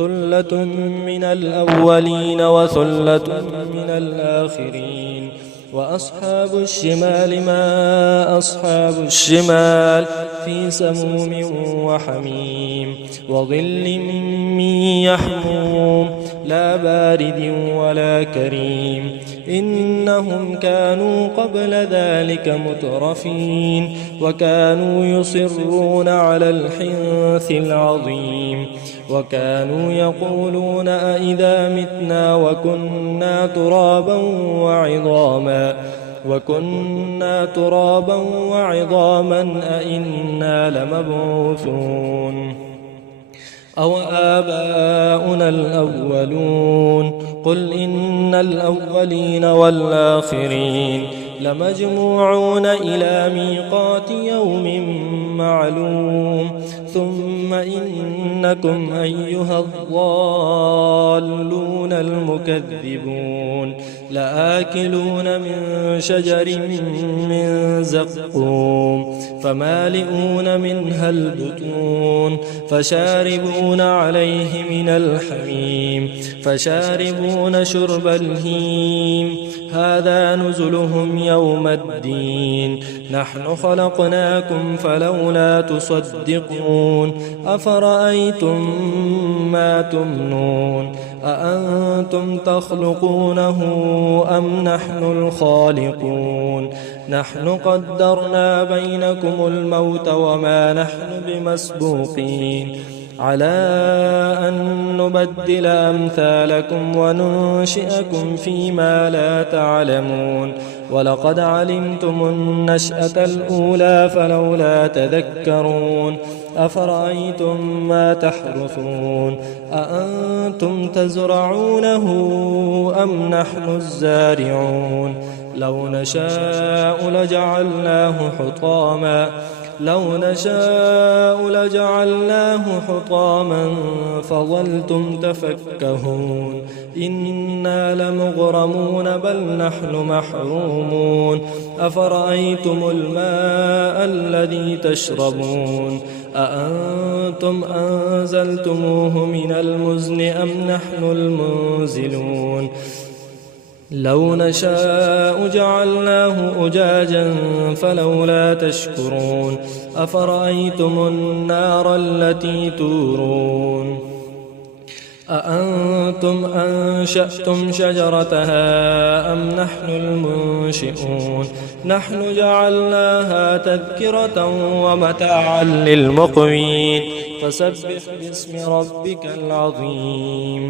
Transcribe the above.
ثلة من الأولين وثلة من الآخرين. وأصحاب الشمال ما أصحاب الشمال في سموم وحميم وظل من يحموم لا بارد ولا كريم. إنهم كانوا قبل ذلك مترفين وكانوا يصرون على الحنث العظيم وكانوا يقولون أئذا متنا وكنا ترابا وعظاما أئنا لمبعوثون أو آباؤنا الأولون. قل إن الأولين والآخرين لمجموعون إلى ميقات يوم معلوم. ثم إنكم أيها الضالون المكذبون لآكلون من شجر من زقوم فمالئون منها البطون فشاربون عليه من الحميم فشاربون شرب الهيم. هذا نزلهم يوم الدين. نحن خلقناكم فلولا تصدقون. أفرأيتم ما تمنون أأنتم تخلقونه أم نحن الخالقون. نحن قدرنا بينكم الموت وما نحن بمسبوقين على أن نبدل أمثالكم وننشئكم فيما لا تعلمون. ولقد علمتم النشأة الأولى فلولا تذكرون. أفرأيتم ما تحرثون أأنتم تزرعونه أم نحن الزارعون. لو نشاء لجعلناه حطاما فظلتم تفكهون. إنا لمغرمون بل نحن محرومون. أفرأيتم الماء الذي تشربون أأنتم أنزلتموه من المزن أم نحن المنزلون. لو نشاء جعلناه أجاجا فلولا تشكرون. أفرأيتم النار التي تورون أأنتم أنشأتم شجرتها أم نحن المنشئون. نحن جعلناها تذكرة ومتاعا للمقوين. فسبح باسم ربك العظيم.